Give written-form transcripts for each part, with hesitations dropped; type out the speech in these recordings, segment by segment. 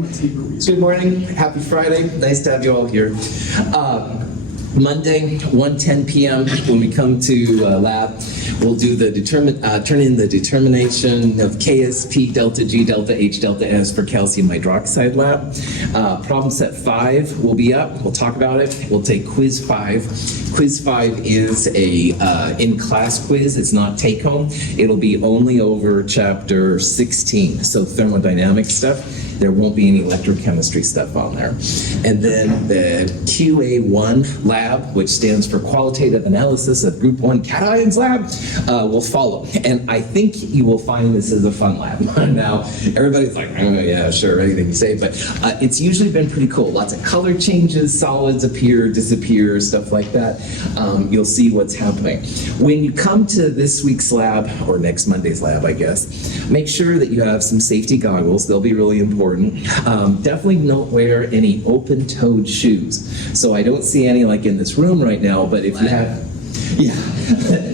Good morning. Happy Friday. Nice to have you all here. Monday, 1:10 p.m. when we come to lab, we'll do the turn in the determination of KSP delta G delta H delta S for calcium hydroxide lab. Problem set 5 will be up. We'll talk about it. We'll take quiz 5. Quiz 5 is a in-class quiz. It's not take-home. It'll be only over chapter 16, so thermodynamic stuff. There won't be any electrochemistry stuff on there. And then the QA1 lab, which stands for Qualitative Analysis of Group 1 Cations lab, will follow. And I think you will find this is a fun lab. Now, everybody's like, oh yeah, sure, anything you say, but it's usually been pretty cool. Lots of color changes, solids appear, disappear, stuff like that. You'll see what's happening. When you come to this week's lab, or next Monday's lab, I guess, make sure that you have some safety goggles. They'll be really important. Definitely don't wear any open-toed shoes. So I don't see any like in this room right now, but if you have, yeah,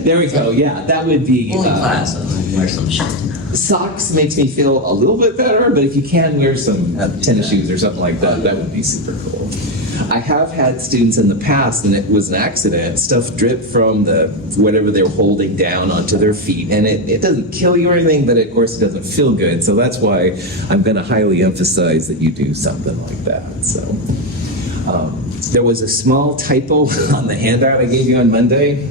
there we go. Yeah, that would be. Only class, I'll wear some shoes. Socks makes me feel a little bit better, but if you can wear some tennis shoes or something like that, that would be super cool. I have had students in the past, and it was an accident, stuff dripped from the whatever they were holding down onto their feet, and it doesn't kill you or anything, but of course it doesn't feel good, so that's why I'm going to highly emphasize that you do something like that. So there was a small typo on the handout I gave you on Monday.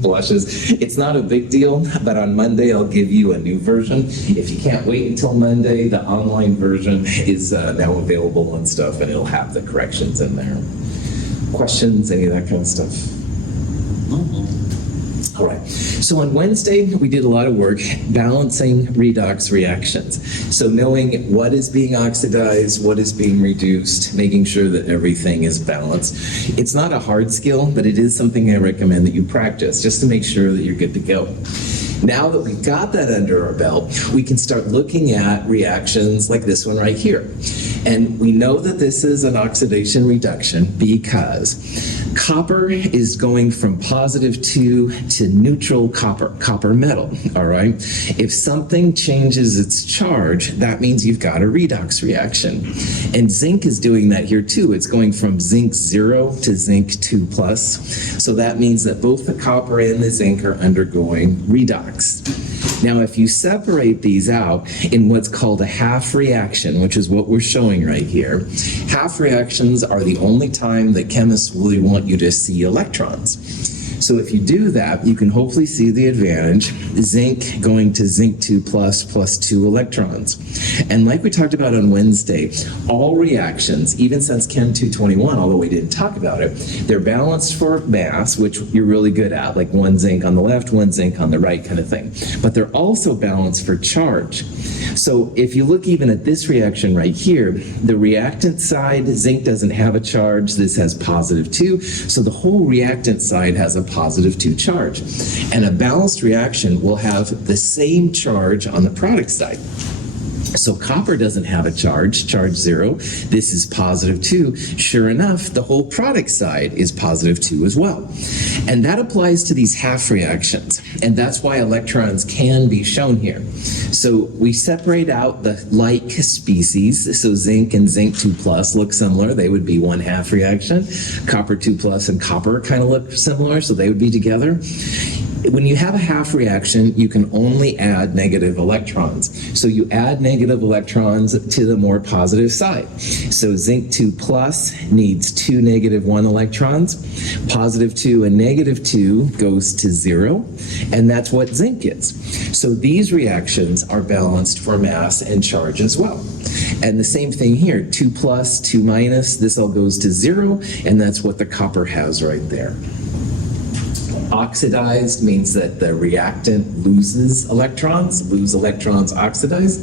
Blushes. It's not a big deal, but on Monday I'll give you a new version. If you can't wait until Monday, the online version is now available and stuff, and it'll have the corrections in there. Questions, any of that kind of stuff? All right, so on Wednesday, we did a lot of work balancing redox reactions. So knowing what is being oxidized, what is being reduced, making sure that everything is balanced. It's not a hard skill, but it is something I recommend that you practice just to make sure that you're good to go. Now that we've got that under our belt, we can start looking at reactions like this one right here. And we know that this is an oxidation reduction because copper is going from +2 to neutral copper metal, all right? If something changes its charge, that means you've got a redox reaction. And zinc is doing that here too. It's going from zinc 0 to zinc 2+. So that means that both the copper and the zinc are undergoing redox. Now, if you separate these out in what's called a half reaction, which is what we're showing right here, half reactions are the only time that chemists really want you to see electrons. So if you do that, you can hopefully see the advantage, zinc going to zinc 2+ plus 2 electrons. And like we talked about on Wednesday, all reactions, even since Chem 221, although we didn't talk about it, they're balanced for mass, which you're really good at, like 1 zinc on the left, 1 zinc on the right kind of thing. But they're also balanced for charge. So if you look even at this reaction right here, the reactant side, zinc doesn't have a charge, this has +2, so the whole reactant side has a +2 charge. And a balanced reaction will have the same charge on the product side. So copper doesn't have a charge 0. This is +2. Sure enough, the whole product side is +2 as well. And that applies to these half reactions. And that's why electrons can be shown here. So we separate out the like species. So zinc and zinc 2+ look similar. They would be 1/2 reaction. Copper 2+ and copper kind of look similar, so they would be together. When you have a half reaction, you can only add negative electrons. So you add negative electrons to the more positive side. So zinc 2+ needs 2 -1 electrons. +2 and -2 goes to 0, and that's what zinc is. So these reactions are balanced for mass and charge as well. And the same thing here, 2+, 2-, this all goes to 0, and that's what the copper has right there. Oxidized means that the reactant loses electrons, oxidized.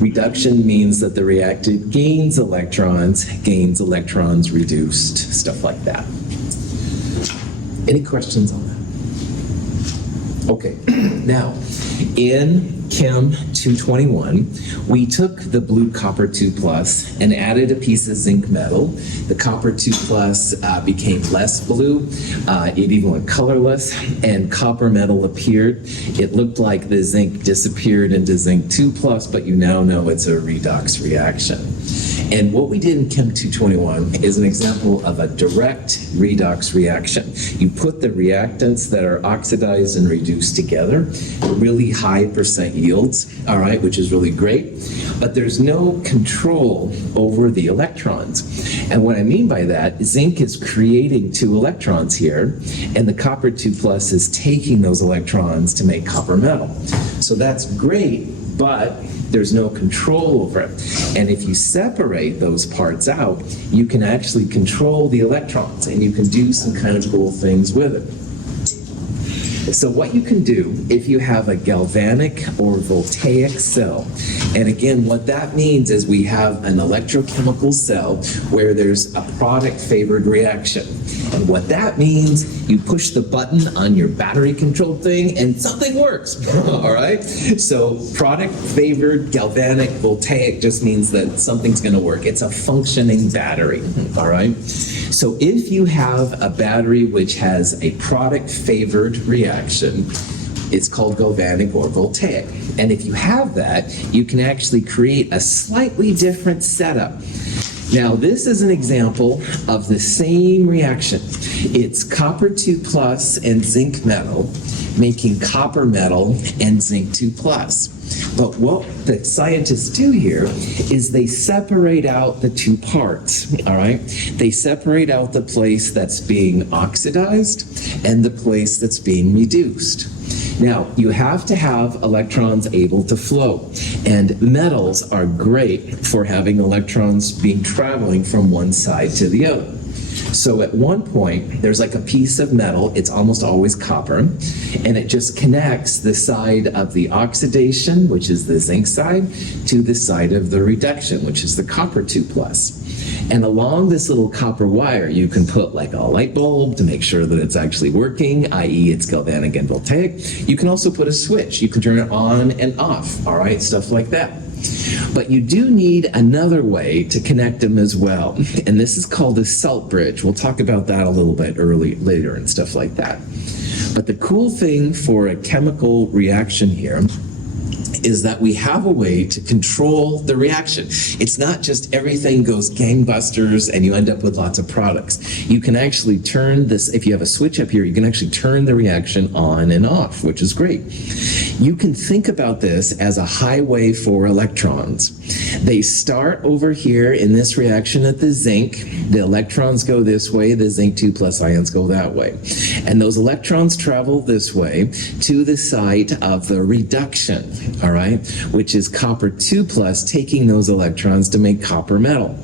Reduction means that the reactant gains electrons reduced, stuff like that. Any questions on that? Okay, now in Chem 221, we took the blue copper 2+ and added a piece of zinc metal. The copper 2+ became less blue. It even went colorless, and copper metal appeared. It looked like the zinc disappeared into zinc 2+, but you now know it's a redox reaction. And what we did in Chem 221 is an example of a direct redox reaction. You put the reactants that are oxidized and reduced together, really high percent yields, all right, which is really great, but there's no control over the electrons. And what I mean by that, zinc is creating 2 electrons here, and the copper 2 plus is taking those electrons to make copper metal. So that's great, but there's no control over it. And if you separate those parts out, you can actually control the electrons, and you can do some kind of cool things with it. So what you can do if you have a galvanic or voltaic cell, and again, what that means is we have an electrochemical cell where there's a product-favored reaction. And what that means, you push the button on your battery-controlled thing and something works, all right? So product-favored galvanic voltaic just means that something's gonna work. It's a functioning battery, all right? So if you have a battery which has a product-favored reaction, it's called galvanic or voltaic. And if you have that, you can actually create a slightly different setup. Now, this is an example of the same reaction. It's copper 2 plus and zinc metal making copper metal and zinc 2 plus. But what the scientists do here is they separate out the 2 parts, all right? They separate out the place that's being oxidized and the place that's being reduced. Now, you have to have electrons able to flow, and metals are great for having electrons being traveling from one side to the other. So at one point, there's like a piece of metal, it's almost always copper, and it just connects the side of the oxidation, which is the zinc side, to the side of the reduction, which is the copper 2 plus. And along this little copper wire, you can put like a light bulb to make sure that it's actually working, i.e. it's galvanic and voltaic. You can also put a switch. You can turn it on and off, all right, stuff like that. But you do need another way to connect them as well. And this is called a salt bridge. We'll talk about that a little bit later and stuff like that. But the cool thing for a chemical reaction here is that we have a way to control the reaction. It's not just everything goes gangbusters and you end up with lots of products. You can actually turn this, if you have a switch up here, you can actually turn the reaction on and off, which is great. You can think about this as a highway for electrons. They start over here in this reaction at the zinc. The electrons go this way, the zinc 2 plus ions go that way. And those electrons travel this way to the site of the reduction, all right, which is copper 2 plus taking those electrons to make copper metal.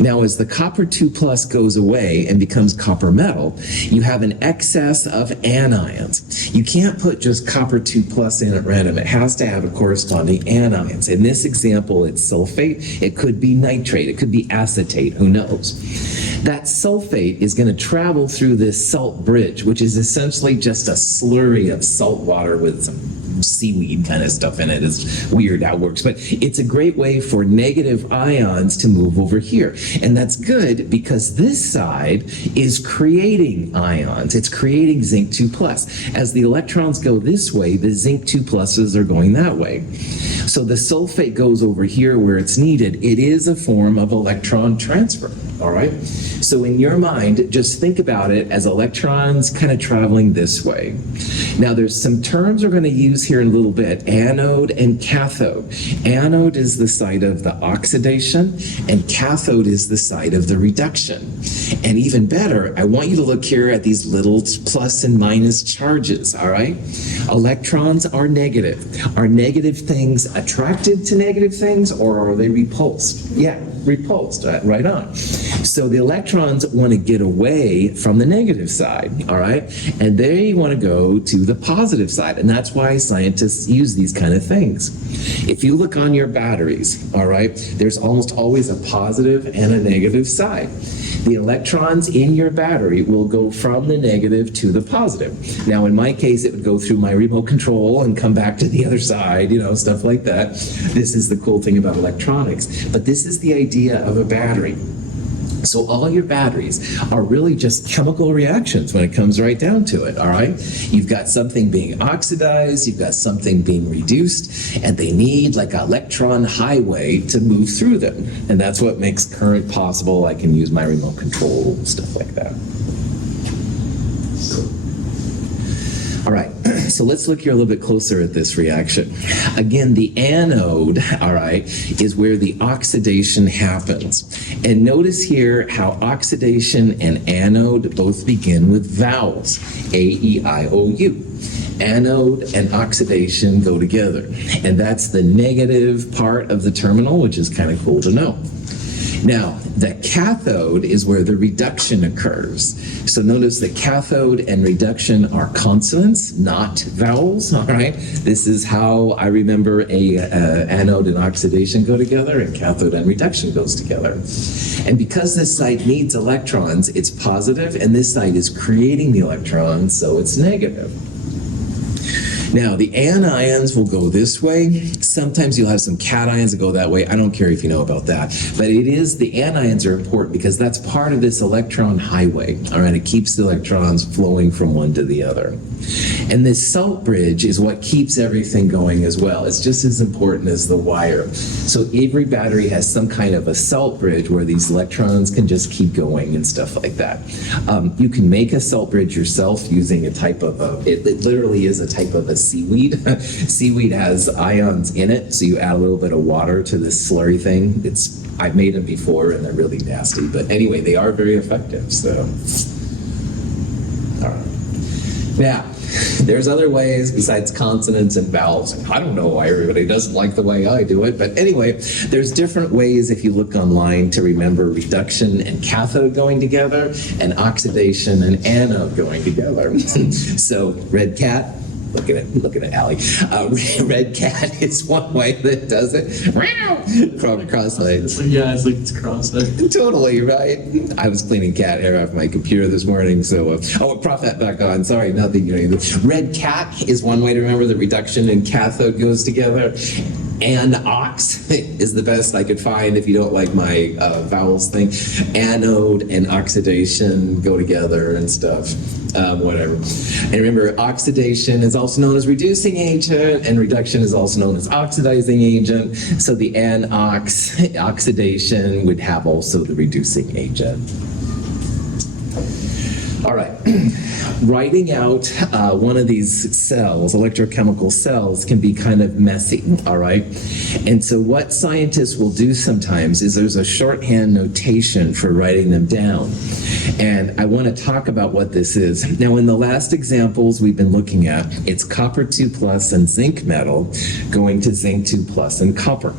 Now, as the copper 2 plus goes away and becomes copper metal, you have an excess of anions. You can't put just copper 2 plus in at random. It has to have a corresponding anions. In this example, it's sulfate. It could be nitrate. It could be acetate. Who knows? That sulfate is going to travel through this salt bridge, which is essentially just a slurry of salt water with some seaweed kind of stuff in it. It's weird how it works, but it's a great way for negative ions to move over here. And that's good because this side is creating ions. It's creating zinc 2 plus. As the electrons go this way, the zinc 2 pluses are going that way. So the sulfate goes over here where it's needed. It is a form of electron transfer, all right? So in your mind, just think about it as electrons kind of traveling this way. Now there's some terms we're going to use here in a little bit, anode and cathode. Anode is the site of the oxidation, and cathode is the site of the reduction. And even better, I want you to look here at these little plus and minus charges, all right? Electrons are negative. Are negative things attracted to negative things, or are they repulsed? Yeah, repulsed, right on. So the electrons want to get away from the negative side, all right? And they want to go to the positive side, and that's why scientists use these kind of things. If you look on your batteries, all right, there's almost always a positive and a negative side. The electrons in your battery will go from the negative to the positive. Now, in my case, it would go through my remote control and come back to the other side, you know, stuff like that. This is the cool thing about electronics. But this is the idea of a battery. So all your batteries are really just chemical reactions when it comes right down to it, all right? You've got something being oxidized, you've got something being reduced, and they need like an electron highway to move through them. And that's what makes current possible. I can use my remote control, stuff like that. All right, so let's look here a little bit closer at this reaction. Again, the anode, all right, is where the oxidation happens. And notice here how oxidation and anode both begin with vowels, A-E-I-O-U. Anode and oxidation go together. And that's the negative part of the terminal, which is kind of cool to know. Now, the cathode is where the reduction occurs. So notice that cathode and reduction are consonants, not vowels, all right? This is how I remember anode and oxidation go together, and cathode and reduction goes together. And because this side needs electrons, it's positive, and this side is creating the electrons, so it's negative. Now, the anions will go this way. Sometimes you'll have some cations that go that way. I don't care if you know about that. But the anions are important because that's part of this electron highway. All right, it keeps the electrons flowing from one to the other. And this salt bridge is what keeps everything going as well. It's just as important as the wire. So every battery has some kind of a salt bridge where these electrons can just keep going and stuff like that. You can make a salt bridge yourself using a type of it literally is a type of a seaweed. Seaweed has ions in it, so you add a little bit of water to this slurry thing. I've made them before and they're really nasty, but anyway, they are very effective. So, all right. Now, there's other ways besides consonants and vowels. I don't know why everybody doesn't like the way I do it, but anyway, there's different ways if you look online to remember reduction and cathode going together and oxidation and anode going together. So, red cat. Looking at Allie. Red cat is one way that does it. Cross-eyed. It's cross-eyed. Totally, right? I was cleaning cat hair off my computer this morning, so... prop that back on. Sorry, nothing. Red cat is one way to remember the reduction and cathode goes together. And ox is the best I could find if you don't like my vowels thing. Anode and oxidation go together and stuff. Whatever. And remember, oxidation is also known as reducing agent, and reduction is also known as oxidizing agent. So the oxidation would have also the reducing agent. All right. Writing out one of these cells, electrochemical cells, can be kind of messy, all right? And so what scientists will do sometimes is there's a shorthand notation for writing them down. And I want to talk about what this is. Now, in the last examples we've been looking at, it's copper 2+ and zinc metal going to zinc 2+ and copper.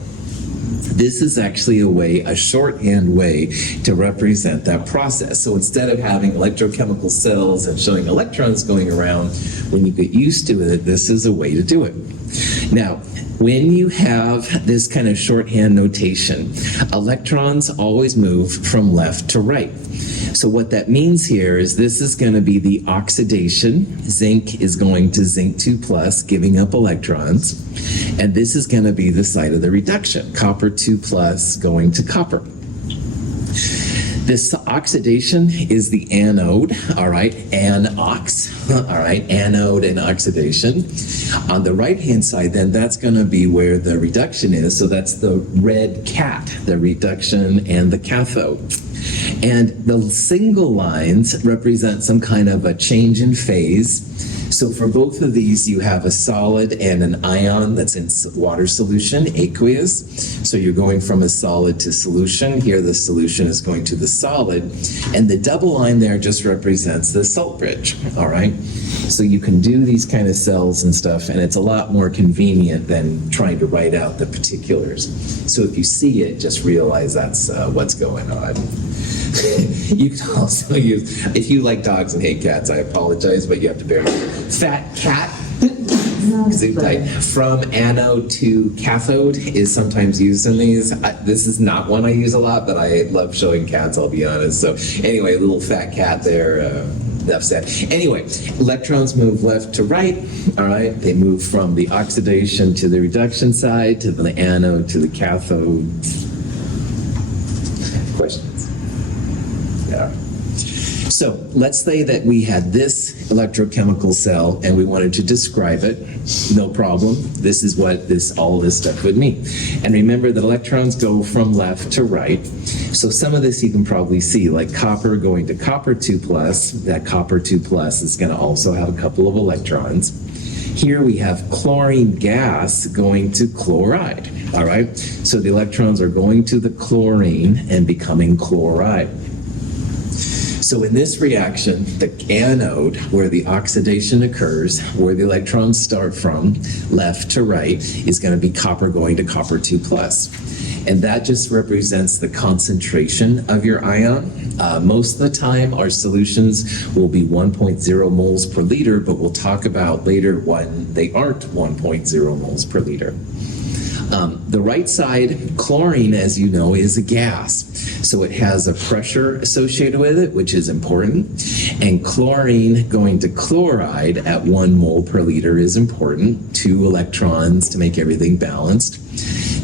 This is actually a shorthand way to represent that process. So instead of having electrochemical cells and showing electrons going around, when you get used to it, this is a way to do it. Now, when you have this kind of shorthand notation, electrons always move from left to right. So what that means here is this is going to be the oxidation. Zinc is going to zinc 2+, giving up electrons. And this is going to be the side of the reduction, copper 2+ going to copper. This oxidation is the anode, all right, anox, all right, anode and oxidation. On the right-hand side, then, that's going to be where the reduction is, so that's the red cat, the reduction and the cathode. And the single lines represent some kind of a change in phase. So for both of these, you have a solid and an ion that's in water solution, aqueous. So you're going from a solid to solution. Here, the solution is going to the solid. And the double line there just represents the salt bridge, all right? So you can do these kind of cells and stuff, and it's a lot more convenient than trying to write out the particulars. So if you see it, just realize that's what's going on. You can also use, if you like dogs and hate cats, I apologize, but you have to bear with me. Fat cat, from anode to cathode is sometimes used in these. This is not one I use a lot, but I love showing cats, I'll be honest. So anyway, a little fat cat there. Enough said. Anyway, electrons move left to right, all right? They move from the oxidation to the reduction side, to the anode, to the cathode. Questions? Yeah. So let's say that we had this electrochemical cell and we wanted to describe it. No problem. This is what all this stuff would mean. And remember that electrons go from left to right. So some of this you can probably see, like copper going to copper 2+. That copper 2+ is going to also have a couple of electrons. Here we have chlorine gas going to chloride. All right. So the electrons are going to the chlorine and becoming chloride. So in this reaction, the anode, where the oxidation occurs, where the electrons start from, left to right, is going to be copper going to copper 2+. And that just represents the concentration of your ion. Most of the time, our solutions will be 1.0 moles per liter, but we'll talk about later when they aren't 1.0 moles per liter. The right side, chlorine, as you know, is a gas. So it has a pressure associated with it, which is important. And chlorine going to chloride at 1 mole per liter is important. 2 electrons to make everything balanced.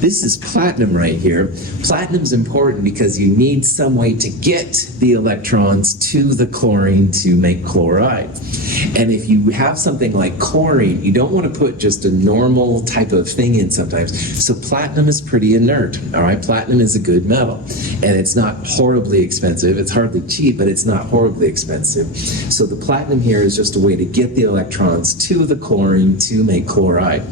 This is platinum right here. Platinum's important because you need some way to get the electrons to the chlorine to make chloride. And if you have something like chlorine, you don't want to put just a normal type of thing in sometimes. So platinum is pretty inert, all right? Platinum is a good metal, and it's not horribly expensive. It's hardly cheap, but it's not horribly expensive. So the platinum here is just a way to get the electrons to the chlorine to make chloride.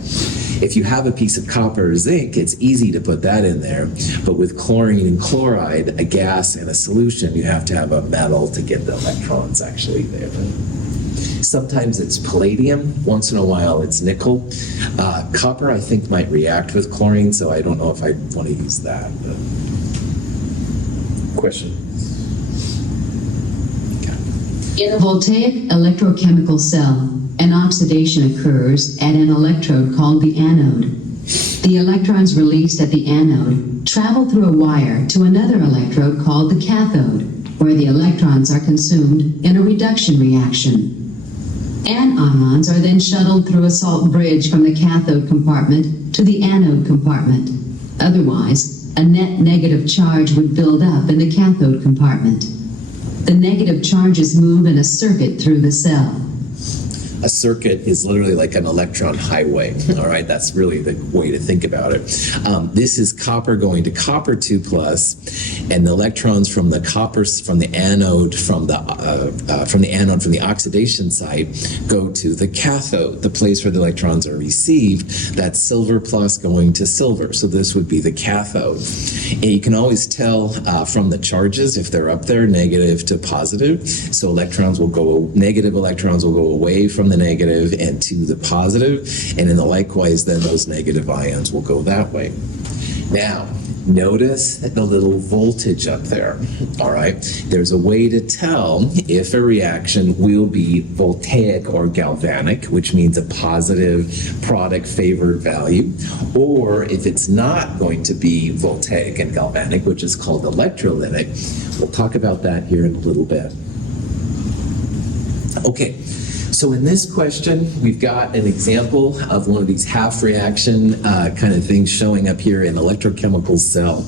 If you have a piece of copper or zinc, it's easy to put that in there. But with chlorine and chloride, a gas and a solution, you have to have a metal to get the electrons actually there. Sometimes it's palladium. Once in a while, it's nickel. Copper, I think, might react with chlorine, so I don't know if I want to use that. Question? In a voltaic electrochemical cell, an oxidation occurs at an electrode called the anode. The electrons released at the anode travel through a wire to another electrode called the cathode, where the electrons are consumed in a reduction reaction. Anions are then shuttled through a salt bridge from the cathode compartment to the anode compartment. Otherwise, a net negative charge would build up in the cathode compartment. The negative charges move in a circuit through the cell. A circuit is literally like an electron highway, all right? That's really the way to think about it. This is copper going to copper 2+, and the electrons from the anode, from the oxidation side, go to the cathode, the place where the electrons are received. That's silver plus going to silver, so this would be the cathode. And you can always tell from the charges if they're up there, negative to positive. So negative electrons will go away from the negative and to the positive, and in the likewise, then those negative ions will go that way. Now, notice the little voltage up there, all right? There's a way to tell if a reaction will be voltaic or galvanic, which means a positive product favored value, or if it's not going to be voltaic and galvanic, which is called electrolytic. We'll talk about that here in a little bit. Okay. So in this question, we've got an example of one of these half reaction kind of things showing up here in electrochemical cell.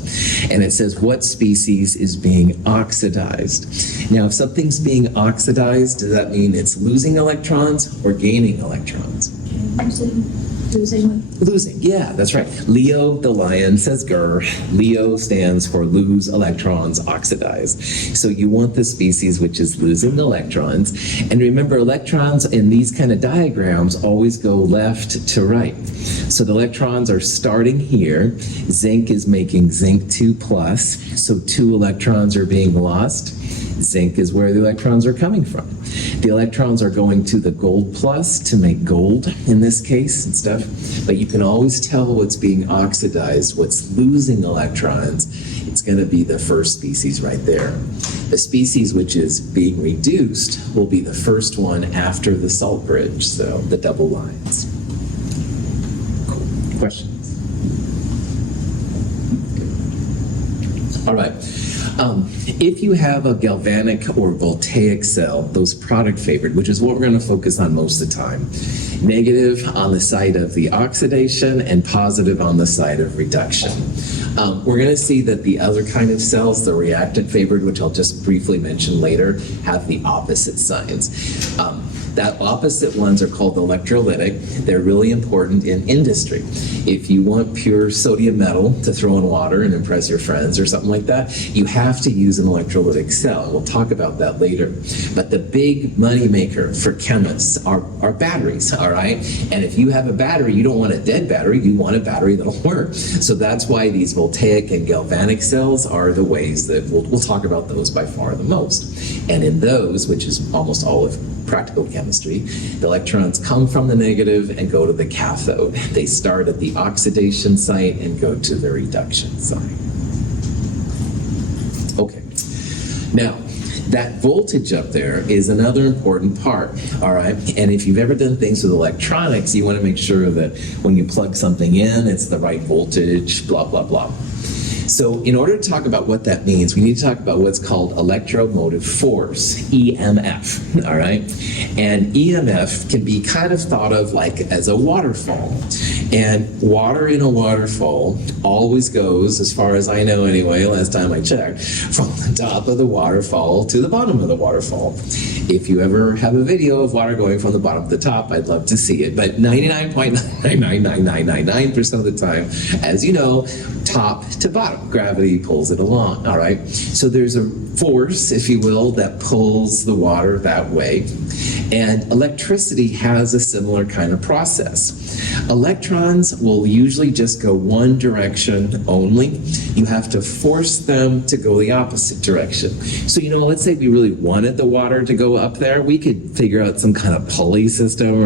And it says what species is being oxidized. Now, if something's being oxidized, does that mean it's losing electrons or gaining electrons? Losing, yeah, that's right. Leo, the lion, says grr. Leo stands for lose electrons, oxidize. So you want the species which is losing electrons. And remember, electrons in these kind of diagrams always go left to right. So the electrons are starting here. Zinc is making zinc 2+, so 2 electrons are being lost. Zinc is where the electrons are coming from. The electrons are going to the gold plus to make gold in this case and stuff, but you can always tell what's being oxidized, what's losing electrons. It's going to be the first species right there. The species which is being reduced will be the first one after the salt bridge, so the double lines. Cool. Questions? All right. If you have a galvanic or voltaic cell, those product favored, which is what we're going to focus on most of the time, negative on the side of the oxidation and positive on the side of reduction. We're going to see that the other kind of cells, the reactant favored, which I'll just briefly mention later, have the opposite signs. That opposite ones are called electrolytic. They're really important in industry. If you want pure sodium metal to throw in water and impress your friends or something like that, you have to use an electrolytic cell. We'll talk about that later. But the big money maker for chemists are batteries, all right? And if you have a battery, you don't want a dead battery, you want a battery that'll work. So that's why these voltaic and galvanic cells are the ways that we'll talk about those by far the most. And in those, which is almost all of practical chemistry, the electrons come from the negative and go to the cathode. They start at the oxidation site and go to the reduction site. Okay. Now, that voltage up there is another important part, all right? And if you've ever done things with electronics, you want to make sure that when you plug something in, it's the right voltage, blah, blah, blah. So in order to talk about what that means, we need to talk about what's called electromotive force, EMF, all right? And EMF can be kind of thought of like as a waterfall. And water in a waterfall always goes, as far as I know anyway, last time I checked, from the top of the waterfall to the bottom of the waterfall. If you ever have a video of water going from the bottom to the top, I'd love to see it. But 99.99999% of the time, as you know, top to bottom, gravity pulls it along, all right? So there's a force, if you will, that pulls the water that way. And electricity has a similar kind of process. Electrons will usually just go one direction only. You have to force them to go the opposite direction. So, let's say we really wanted the water to go up there, we could figure out some kind of pulley system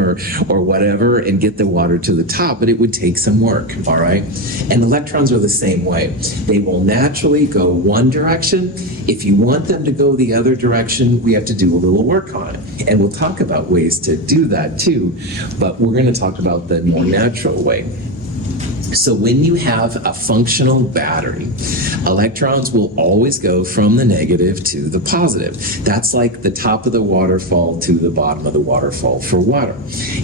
or whatever and get the water to the top, but it would take some work, all right? And electrons are the same way. They will naturally go one direction. If you want them to go the other direction, we have to do a little work on it. And we'll talk about ways to do that too, but we're going to talk about the more natural way. So when you have a functional battery, electrons will always go from the negative to the positive. That's like the top of the waterfall to the bottom of the waterfall for water.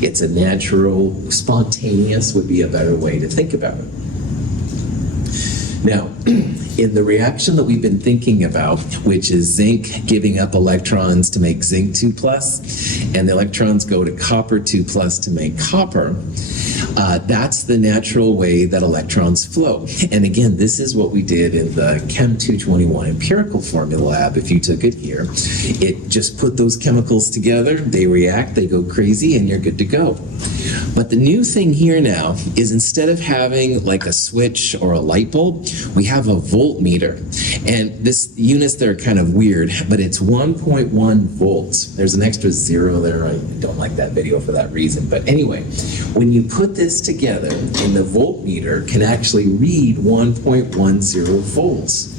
It's a natural, spontaneous would be a better way to think about it. Now, in the reaction that we've been thinking about, which is zinc giving up electrons to make zinc 2+, and the electrons go to copper 2+ to make copper, that's the natural way that electrons flow. And again, this is what we did in the Chem 221 empirical formula lab. If you took it here, it just put those chemicals together, they react, they go crazy, and you're good to go. But the new thing here now is instead of having like a switch or a light bulb, we have a voltmeter. And this units there are kind of weird, but it's 1.1 volts. There's an extra zero there. I don't like that video for that reason. But anyway, when you put this together, and the voltmeter can actually read 1.10 volts.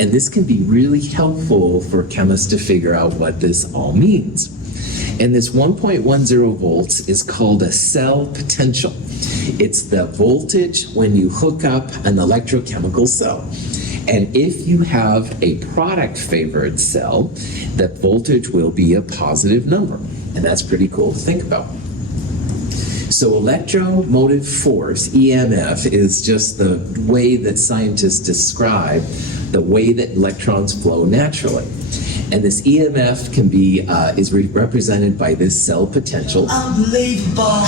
And this can be really helpful for chemists to figure out what this all means. And this 1.10 volts is called a cell potential. It's the voltage when you hook up an electrochemical cell. And if you have a product favored cell, that voltage will be a positive number. And that's pretty cool to think about. So electromotive force, EMF, is just the way that scientists describe the way that electrons flow naturally. And this EMF can be is represented by this cell potential. Unbelievable.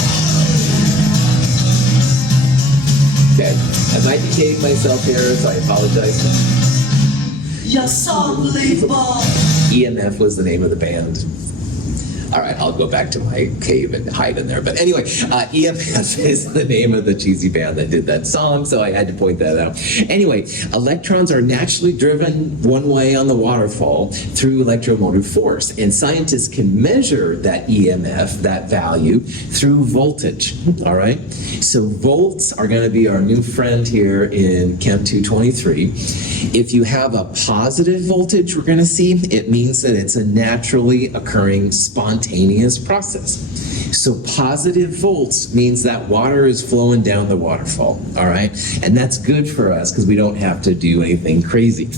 Okay, I might be dating myself here, so I apologize. You're so unbelievable. EMF was the name of the band. All right, I'll go back to my cave and hide in there. But anyway, EMF is the name of the cheesy band that did that song, so I had to point that out. Anyway, electrons are naturally driven one way on the waterfall through electromotive force, and scientists can measure that EMF, that value, through voltage, all right? So volts are going to be our new friend here in Chem 223. If you have a positive voltage, we're going to see, it means that it's a naturally occurring spontaneous process. So positive volts means that water is flowing down the waterfall, all right? And that's good for us because we don't have to do anything crazy.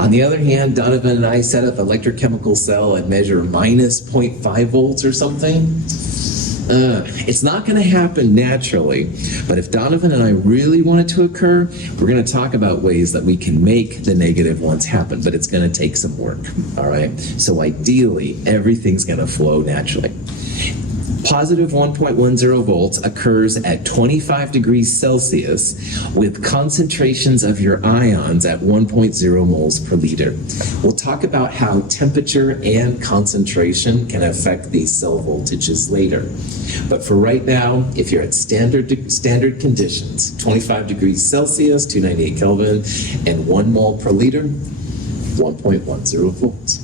On the other hand, Donovan and I set up an electrochemical cell and measure minus 0.5 volts or something. It's not going to happen naturally, but if Donovan and I really want it to occur, we're going to talk about ways that we can make the negative ones happen, but it's going to take some work, all right? So ideally, everything's going to flow naturally. Positive 1.10 volts occurs at 25 degrees Celsius with concentrations of your ions at 1.0 moles per liter. We'll talk about how temperature and concentration can affect these cell voltages later. But for right now, if you're at standard conditions, 25 degrees Celsius, 298 Kelvin, and 1 mole per liter, 1.10 volts.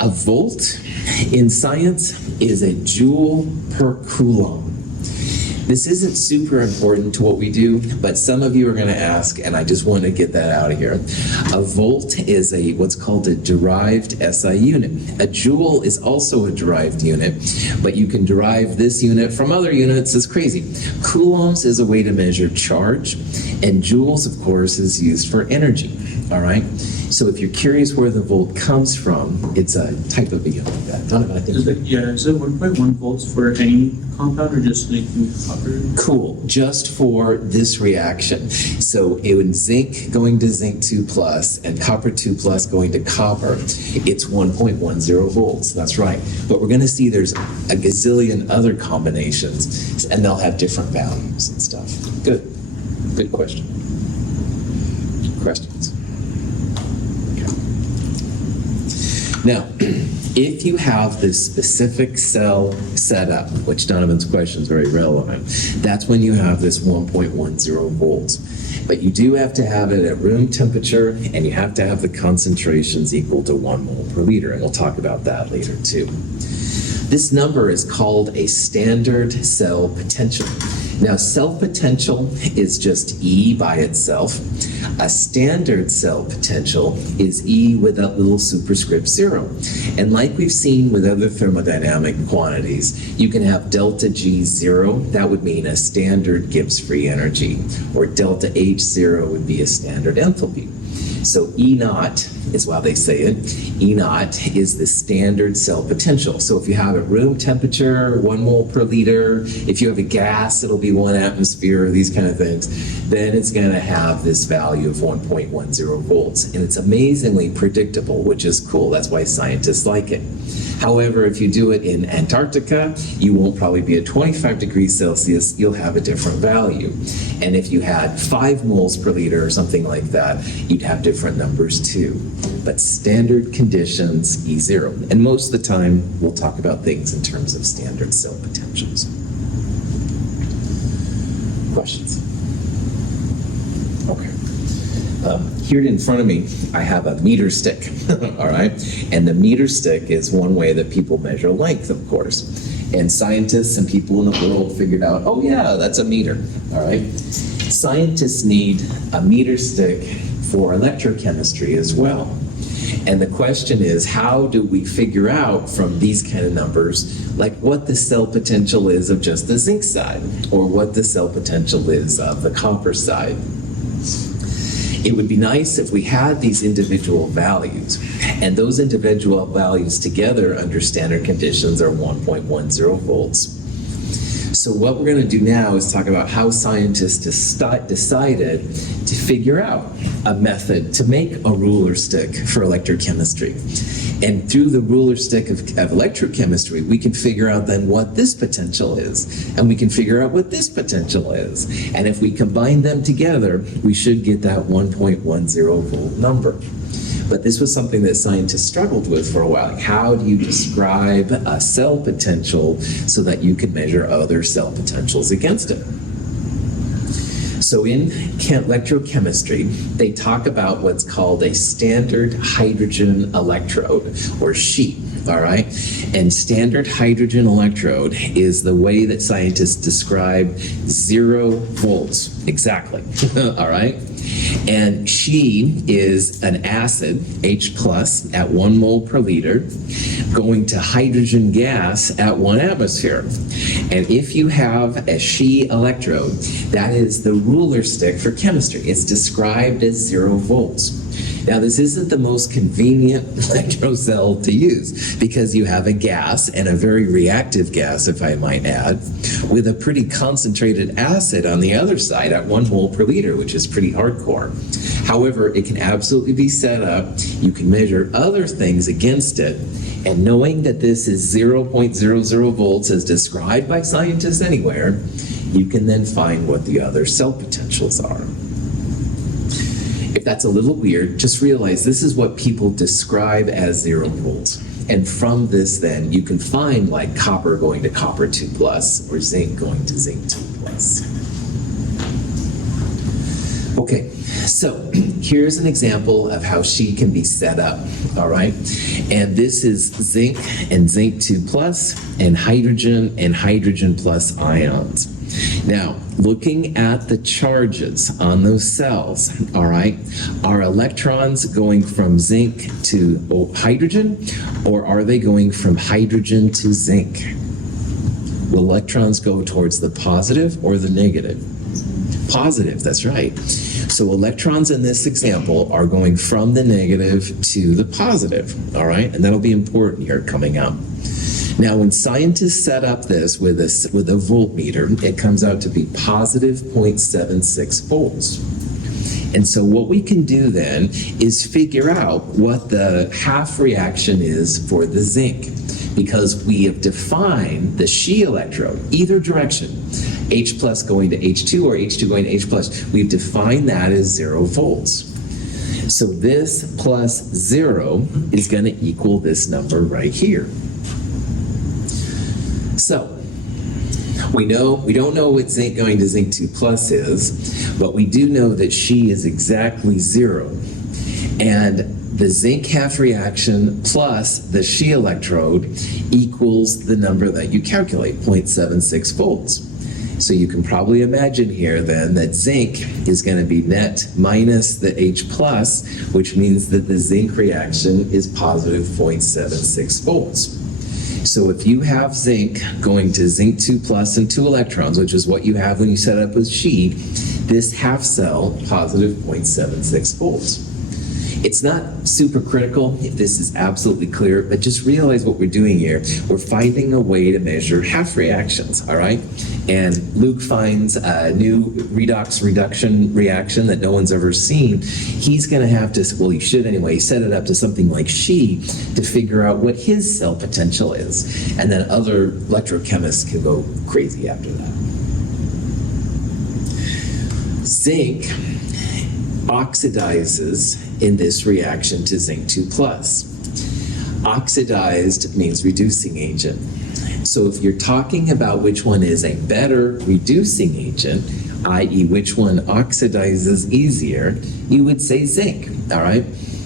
A volt in science is a joule per coulomb. This isn't super important to what we do, but some of you are going to ask, and I just want to get that out of here. A volt is what's called a derived SI unit. A joule is also a derived unit, but you can derive this unit from other units. It's crazy. Coulombs is a way to measure charge, and joules, of course, is used for energy. All right? So if you're curious where the volt comes from, it's a type of a unit. Donovan, I think. Is it 1.1 volts for any compound or just like copper? Cool, just for this reaction. So it would zinc going to zinc 2 plus and copper 2 plus going to copper, it's 1.10 volts, that's right. But we're gonna see there's a gazillion other combinations and they'll have different values and stuff. Good question. Questions? Now, if you have this specific cell setup, which Donovan's question is very relevant, that's when you have this 1.10 volts. But you do have to have it at room temperature, and you have to have the concentrations equal to 1 mole per liter, and we'll talk about that later too. This number is called a standard cell potential. Now, cell potential is just E by itself. A standard cell potential is E with that little superscript 0. And like we've seen with other thermodynamic quantities, you can have delta G 0, that would mean a standard Gibbs free energy, or delta H 0 would be a standard enthalpy. So E naught is why they say it. E naught is the standard cell potential. So if you have at room temperature, 1 mole per liter, if you have a gas, it'll be 1 atmosphere, these kind of things, then it's going to have this value of 1.10 volts. And it's amazingly predictable, which is cool. That's why scientists like it. However, if you do it in Antarctica, you won't probably be at 25 degrees Celsius, you'll have a different value. And if you had 5 moles per liter or something like that, you'd have different numbers too. But standard conditions, E0. And most of the time, we'll talk about things in terms of standard cell potentials. Questions? Okay. Here in front of me, I have a meter stick, all right? And the meter stick is one way that people measure length, of course. And scientists and people in the world figured out, oh yeah, that's a meter, all right? Scientists need a meter stick for electrochemistry as well. And the question is, how do we figure out from these kind of numbers, like what the cell potential is of just the zinc side, or what the cell potential is of the copper side? It would be nice if we had these individual values, and those individual values together under standard conditions are 1.10 volts. So what we're going to do now is talk about how scientists decided to figure out a method to make a ruler stick for electrochemistry. And through the ruler stick of electrochemistry, we can figure out then what this potential is, and we can figure out what this potential is. And if we combine them together, we should get that 1.10 volt number. But this was something that scientists struggled with for a while. Like, how do you describe a cell potential so that you can measure other cell potentials against it? So in electrochemistry, they talk about what's called a standard hydrogen electrode, or SHE, all right? And standard hydrogen electrode is the way that scientists describe 0 volts, exactly, all right? And SHE is an acid, H plus, at 1 mole per liter, going to hydrogen gas at 1 atmosphere. And if you have a SHE electrode, that is the ruler stick for chemistry. It's described as 0 volts. Now, this isn't the most convenient electrocell to use because you have a gas, and a very reactive gas, if I might add, with a pretty concentrated acid on the other side at 1 mole per liter, which is pretty hardcore. However, it can absolutely be set up. You can measure other things against it, and knowing that this is 0.00 volts as described by scientists anywhere, you can then find what the other cell potentials are. If that's a little weird, just realize this is what people describe as 0 volts. And from this then, you can find like copper going to copper 2 plus or zinc going to zinc 2 plus. Okay, so here's an example of how she can be set up, all right? And this is zinc and zinc 2 plus and hydrogen plus ions. Now, looking at the charges on those cells, all right, are electrons going from zinc to hydrogen, or are they going from hydrogen to zinc? Will electrons go towards the positive or the negative? Positive, that's right. So electrons in this example are going from the negative to the positive, all right? And that'll be important here coming up. Now, when scientists set up this with a voltmeter, it comes out to be positive 0.76 volts. And so what we can do then is figure out what the half reaction is for the zinc, because we have defined the She electrode, either direction, H plus going to H2 or H2 going to H plus. We've defined that as 0 volts. So this plus 0 is going to equal this number right here. So we don't know what zinc going to zinc 2 plus is, but we do know that She is exactly 0. And the zinc half reaction plus the She electrode equals the number that you calculate, 0.76 volts. So you can probably imagine here then that zinc is going to be net minus the H plus, which means that the zinc reaction is positive 0.76 volts. So if you have zinc going to zinc 2 plus and 2 electrons, which is what you have when you set up with She, this half cell, positive 0.76 volts. It's not super critical if this is absolutely clear, but just realize what we're doing here. We're finding a way to measure half reactions, all right? And Luke finds a new redox reduction reaction that no one's ever seen. He's going to have to, well, he should anyway, set it up to something like She to figure out what his cell potential is. And then other electrochemists can go crazy after that. Zinc oxidizes in this reaction to zinc 2 plus. Oxidized means reducing agent. So if you're talking about which one is a better reducing agent, i.e. which one oxidizes easier, you would say zinc, all right?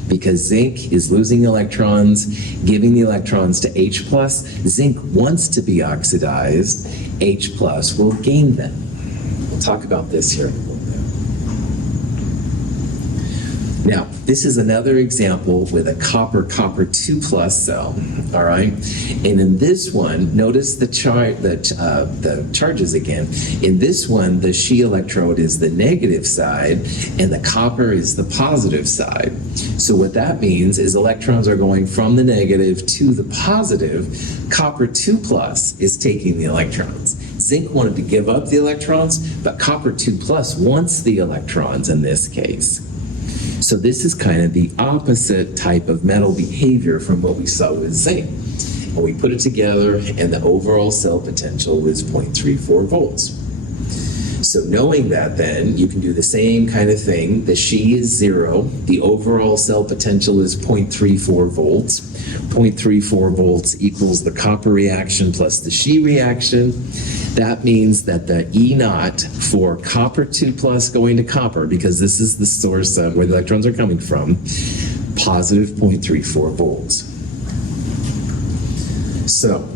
Because zinc is losing electrons, giving the electrons to H plus. Zinc wants to be oxidized. H plus will gain them. We'll talk about this here in a little bit. Now, this is another example with a copper 2 plus cell, all right? And in this one, notice the charges again. In this one, the She electrode is the negative side, and the copper is the positive side. So what that means is electrons are going from the negative to the positive. Copper 2 plus is taking the electrons. Zinc wanted to give up the electrons, but copper 2 plus wants the electrons in this case. So this is kind of the opposite type of metal behavior from what we saw with zinc. And we put it together, and the overall cell potential was 0.34 volts. So knowing that then, you can do the same kind of thing. The She is 0. The overall cell potential is 0.34 volts. 0.34 volts equals the copper reaction plus the She reaction. That means that the E naught for copper 2 plus going to copper, because this is the source of where the electrons are coming from, positive 0.34 volts. So,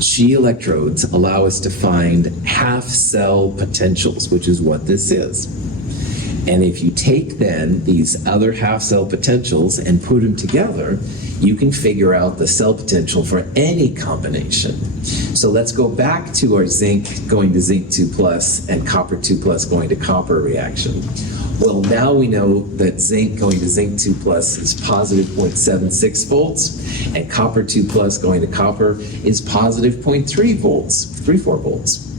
She electrodes allow us to find half cell potentials, which is what this is. And if you take then these other half cell potentials and put them together, you can figure out the cell potential for any combination. So let's go back to our zinc going to zinc 2 plus and copper 2 plus going to copper reaction. Well, now we know that zinc going to zinc 2 plus is positive 0.76 volts, and copper 2 plus going to copper is positive 0.3 volts, 34 volts.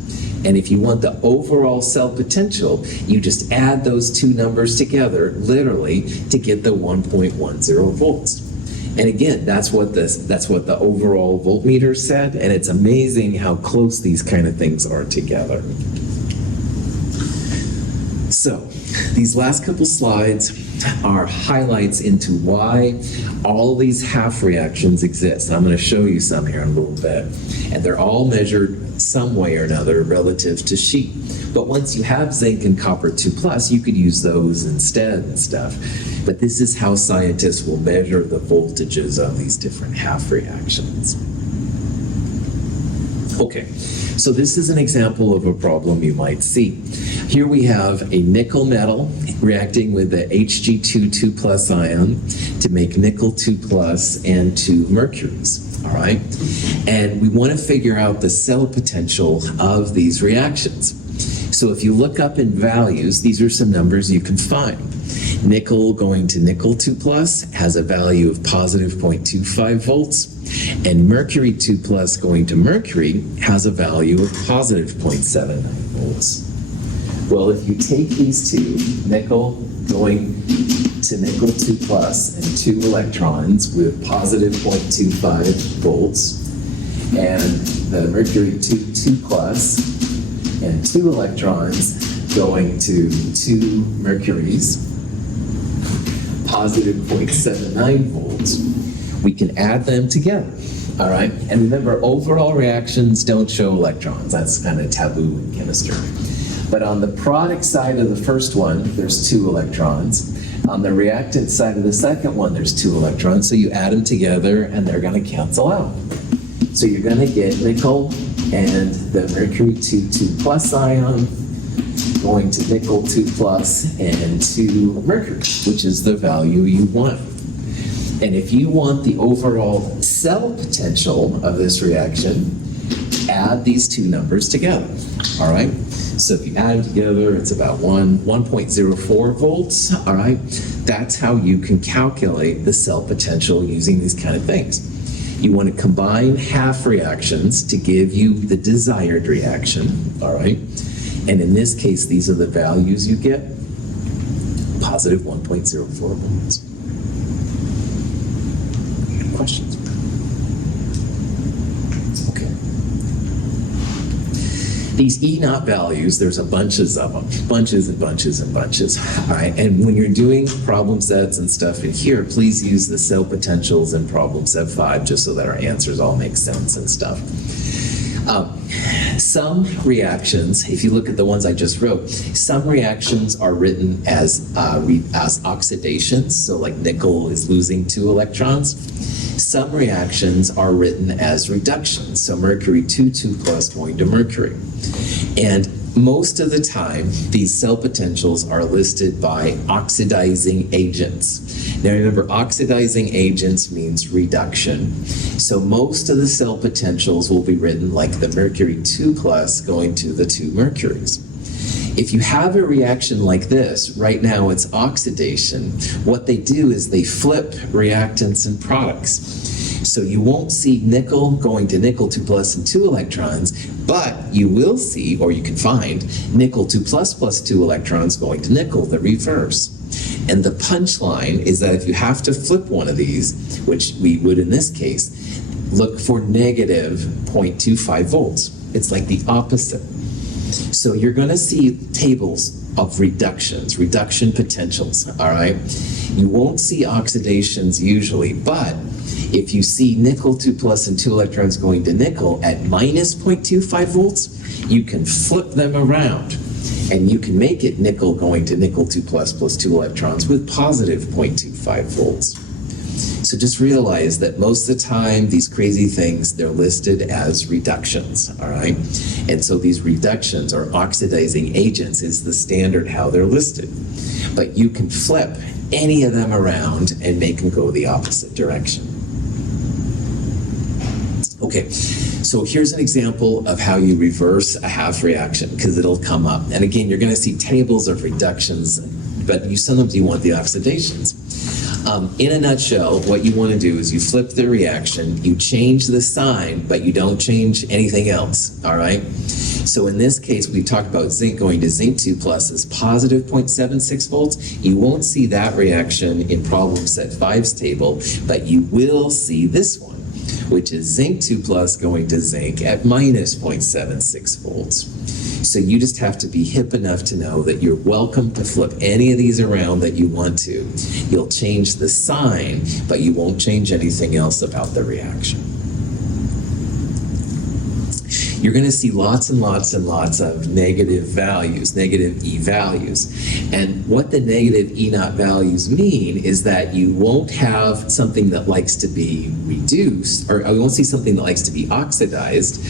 And if you want the overall cell potential, you just add those two numbers together, literally, to get the 1.10 volts. And again, that's what the overall voltmeter said, and it's amazing how close these kind of things are together. So, these last couple slides are highlights into why all these half reactions exist. I'm going to show you some here in a little bit. And they're all measured some way or another relative to sheet. But once you have zinc and copper 2 plus, you could use those instead and stuff. But this is how scientists will measure the voltages of these different half reactions. Okay, so this is an example of a problem you might see. Here we have a nickel metal reacting with the Hg2 2 plus ion to make nickel 2 plus and 2 mercuries, all right? And we want to figure out the cell potential of these reactions. So if you look up in values, these are some numbers you can find. Nickel going to nickel 2 plus has a value of positive 0.25 volts, and mercury 2 plus going to mercury has a value of positive 0.79 volts. Well, if you take these two, nickel going to nickel 2 plus and 2 electrons with positive 0.25 volts, and the mercury 2 plus and 2 electrons going to 2 mercuries, positive 0.79 volts, we can add them together, all right? And remember, overall reactions don't show electrons. That's kind of taboo in chemistry. But on the product side of the first one, there's 2 electrons. On the reactant side of the second one, there's 2 electrons. So you add them together and they're going to cancel out. So you're going to get nickel and the mercury 2 plus ion going to nickel 2 plus and 2 mercury, which is the value you want. And if you want the overall cell potential of this reaction, add these two numbers together, all right? So if you add them together, it's about 1.04 volts, all right? That's how you can calculate the cell potential using these kind of things. You want to combine half reactions to give you the desired reaction, all right? And in this case, these are the values you get, positive 1.04 volts. Questions? Okay. These E naught values, there's a bunches of them, bunches and bunches and bunches. All right, and when you're doing problem sets and stuff in here, please use the cell potentials in problem set 5 just so that our answers all make sense and stuff. Some reactions, if you look at the ones I just wrote, some reactions are written as oxidations, so like nickel is losing 2 electrons. Some reactions are written as reductions, so mercury 2 plus going to mercury. And most of the time, these cell potentials are listed by oxidizing agents. Now remember, oxidizing agents means reduction. So most of the cell potentials will be written like the mercury 2 plus going to the 2 mercuries. If you have a reaction like this, right now it's oxidation, what they do is they flip reactants and products. So you won't see nickel going to nickel 2 plus and 2 electrons, but you will see, or you can find, nickel 2 plus 2 electrons going to nickel, the reverse. And the punchline is that if you have to flip one of these, which we would in this case, look for negative 0.25 volts. It's like the opposite. So you're going to see tables of reductions, reduction potentials, all right? You won't see oxidations usually, but if you see nickel 2 plus and 2 electrons going to nickel at minus 0.25 volts, you can flip them around and you can make it nickel going to nickel 2 plus 2 electrons with positive 0.25 volts. So just realize that most of the time, these crazy things, they're listed as reductions, all right? And so these reductions or oxidizing agents is the standard how they're listed. But you can flip any of them around and make them go the opposite direction. Okay, so here's an example of how you reverse a half reaction, because it'll come up. And again, you're going to see tables of reductions but sometimes you want the oxidations. In a nutshell, what you want to do is you flip the reaction, you change the sign, but you don't change anything else, all right? So in this case, we talked about zinc going to zinc 2 plus is positive 0.76 volts. You won't see that reaction in problem set 5's table, but you will see this one, which is zinc 2 plus going to zinc at minus 0.76 volts. So you just have to be hip enough to know that you're welcome to flip any of these around that you want to. You'll change the sign, but you won't change anything else about the reaction. You're going to see lots and lots and lots of negative values, negative E values. And what the negative E naught values mean is that you won't have something that likes to be reduced, or you won't see something that likes to be oxidized.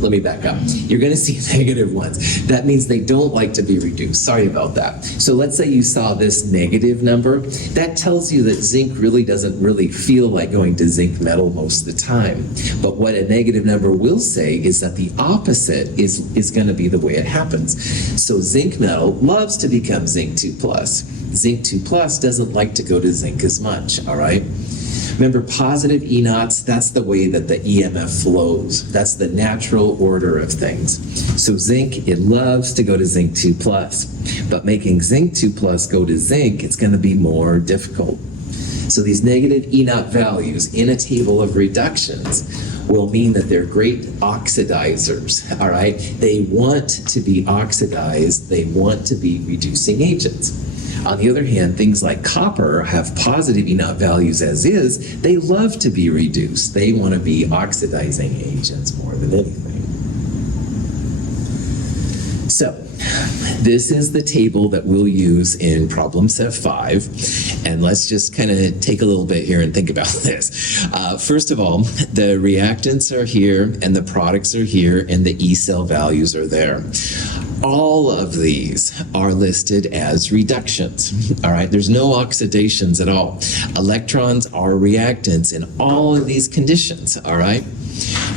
Let me back up. You're going to see negative ones. That means they don't like to be reduced. Sorry about that. So let's say you saw this negative number. That tells you that zinc really doesn't really feel like going to zinc metal most of the time. But what a negative number will say is that the opposite is going to be the way it happens. So zinc metal loves to become zinc 2 plus. Zinc 2 plus doesn't like to go to zinc as much, all right? Remember, positive E naughts, that's the way that the EMF flows. That's the natural order of things. So zinc, it loves to go to zinc 2 plus. But making zinc 2 plus go to zinc, it's going to be more difficult. So these negative E naught values in a table of reductions will mean that they're great oxidizers, all right? They want to be oxidized. They want to be reducing agents. On the other hand, things like copper have positive E naught values as is. They love to be reduced. They want to be oxidizing agents more than anything. So, this is the table that we'll use in problem set 5. And let's just kind of take a little bit here and think about this. First of all, the reactants are here and the products are here and the E cell values are there. All of these are listed as reductions, all right? There's no oxidations at all. Electrons are reactants in all of these conditions, all right?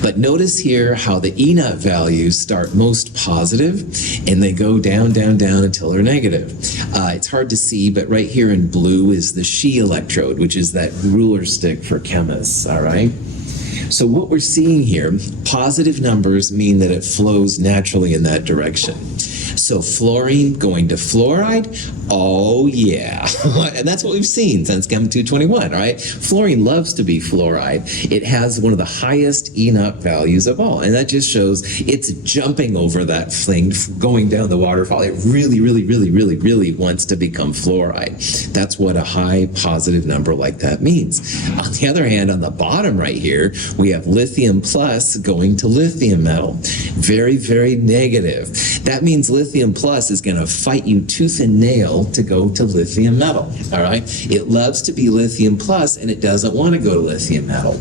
But notice here how the E naught values start most positive and they go down, down, down until they're negative. It's hard to see, but right here in blue is the She electrode, which is that ruler stick for chemists, all right? So what we're seeing here, positive numbers mean that it flows naturally in that direction. So fluorine going to fluoride, oh yeah. And that's what we've seen since Chem 221, right? Fluorine loves to be fluoride. It has one of the highest E naught values of all. And that just shows it's jumping over that thing, going down the waterfall. It really, really, really, really, really wants to become fluoride. That's what a high positive number like that means. On the other hand, on the bottom right here, we have lithium plus going to lithium metal. Very, very negative. That means lithium plus is going to fight you tooth and nail to go to lithium metal, all right? It loves to be lithium plus and it doesn't want to go to lithium metal.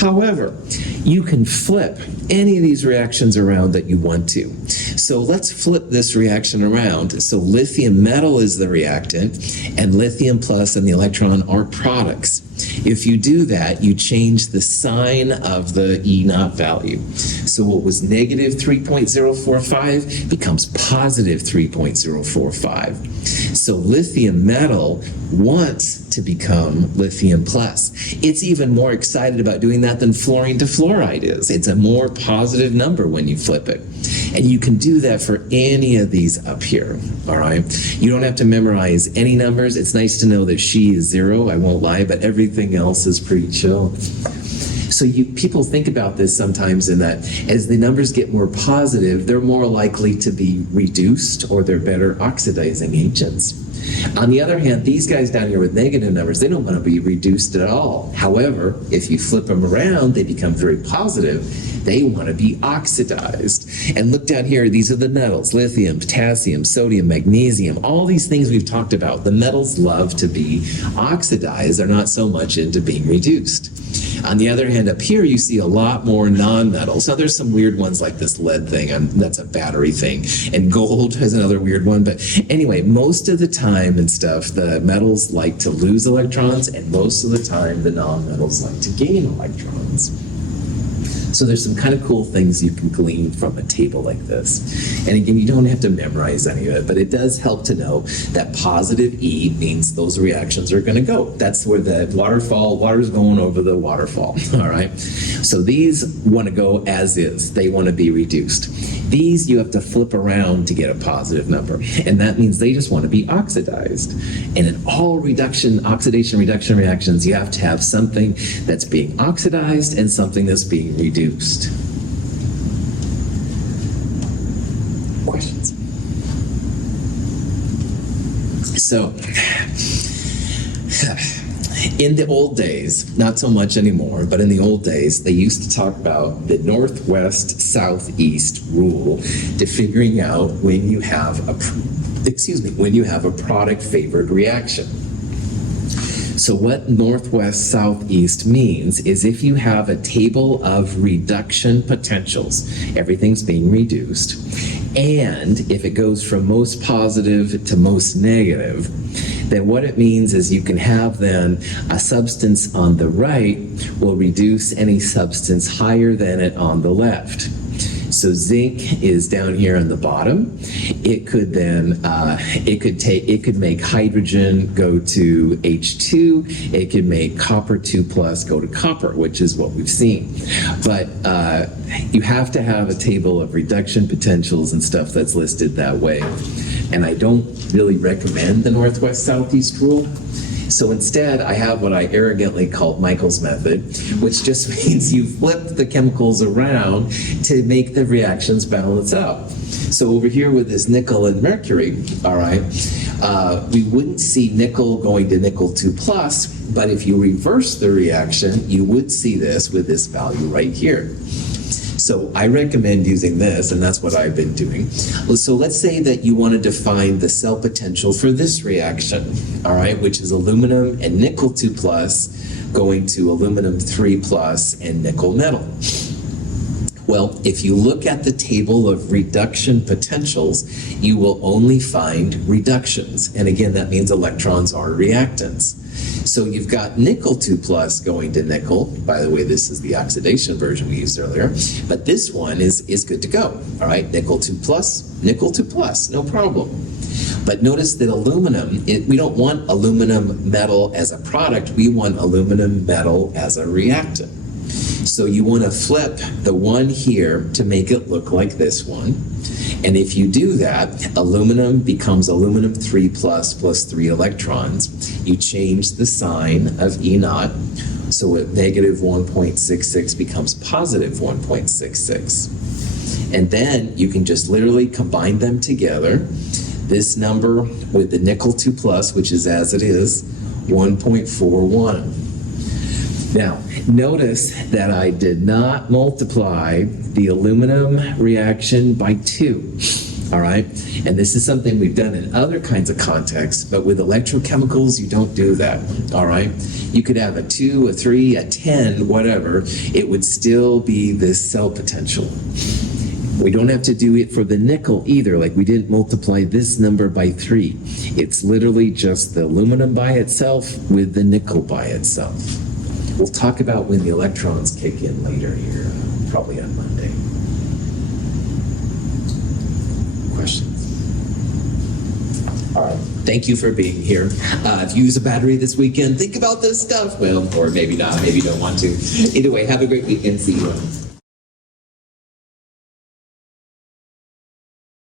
However, you can flip any of these reactions around that you want to. So let's flip this reaction around. So lithium metal is the reactant and lithium plus and the electron are products. If you do that, you change the sign of the E naught value. So what was negative 3.045 becomes positive 3.045. So lithium metal wants to become lithium plus. It's even more excited about doing that than fluorine to fluoride is. It's a more positive number when you flip it. And you can do that for any of these up here, all right? You don't have to memorize any numbers. It's nice to know that She is 0, I won't lie, but everything else is pretty chill. So people think about this sometimes in that as the numbers get more positive, they're more likely to be reduced or they're better oxidizing agents. On the other hand, these guys down here with negative numbers, they don't want to be reduced at all. However, if you flip them around, they become very positive. They want to be oxidized. And look down here, these are the metals, lithium, potassium, sodium, magnesium, all these things we've talked about. The metals love to be oxidized. They're not so much into being reduced. On the other hand, up here, you see a lot more non-metals. Now, there's some weird ones like this lead thing, and that's a battery thing. And gold is another weird one. But anyway, most of the time and stuff, the metals like to lose electrons, and most of the time, the non-metals like to gain electrons. So there's some kind of cool things you can glean from a table like this. And again, you don't have to memorize any of it, but it does help to know that positive E means those reactions are going to go. That's where the water's going over the waterfall, all right? So these want to go as is. They want to be reduced. These you have to flip around to get a positive number, and that means they just want to be oxidized. And in all oxidation reduction reactions, you have to have something that's being oxidized and something that's being reduced. Questions? So, in the old days, not so much anymore, but in the old days, they used to talk about the northwest-southeast rule to figuring out when you have a product-favored reaction. So what northwest-southeast means is if you have a table of reduction potentials, everything's being reduced, and if it goes from most positive to most negative, then what it means is you can have then a substance on the right will reduce any substance higher than it on the left. So zinc is down here on the bottom. It could then, it could make hydrogen go to H2. It could make copper 2+ go to copper, which is what we've seen. But you have to have a table of reduction potentials and stuff that's listed that way. And I don't really recommend the northwest-southeast rule. So instead, I have what I arrogantly call Michael's method, which just means you flip the chemicals around to make the reactions balance out. So over here with this nickel and mercury, all right, we wouldn't see nickel going to nickel 2+, but if you reverse the reaction, you would see this with this value right here. So I recommend using this, and that's what I've been doing. So let's say that you want to define the cell potential for this reaction, all right, which is aluminum and nickel 2+ going to aluminum 3+ and nickel metal. Well, if you look at the table of reduction potentials, you will only find reductions. And again, that means electrons are reactants. So you've got nickel 2+ going to nickel. By the way, this is the oxidation version we used earlier. But this one is good to go. All right, nickel 2+, no problem. But notice that aluminum, we don't want aluminum metal as a product. We want aluminum metal as a reactant. So you want to flip the one here to make it look like this one. And if you do that, aluminum becomes aluminum 3+ plus 3 electrons. You change the sign of E naught. So at negative 1.66 becomes positive 1.66. And then you can just literally combine them together. This number with the nickel 2+, which is as it is, 1.41. Now, notice that I did not multiply the aluminum reaction by 2, all right? And this is something we've done in other kinds of contexts, but with electrochemicals, you don't do that, all right? You could have a 2, a 3, a 10, whatever. It would still be this cell potential. We don't have to do it for the nickel either, like we didn't multiply this number by 3. It's literally just the aluminum by itself with the nickel by itself. We'll talk about when the electrons kick in later here, probably on Monday. Questions? All right, thank you for being here. If you use a battery this weekend, think about this stuff. Well, or maybe not, maybe you don't want to. Either way, have a great weekend. See you.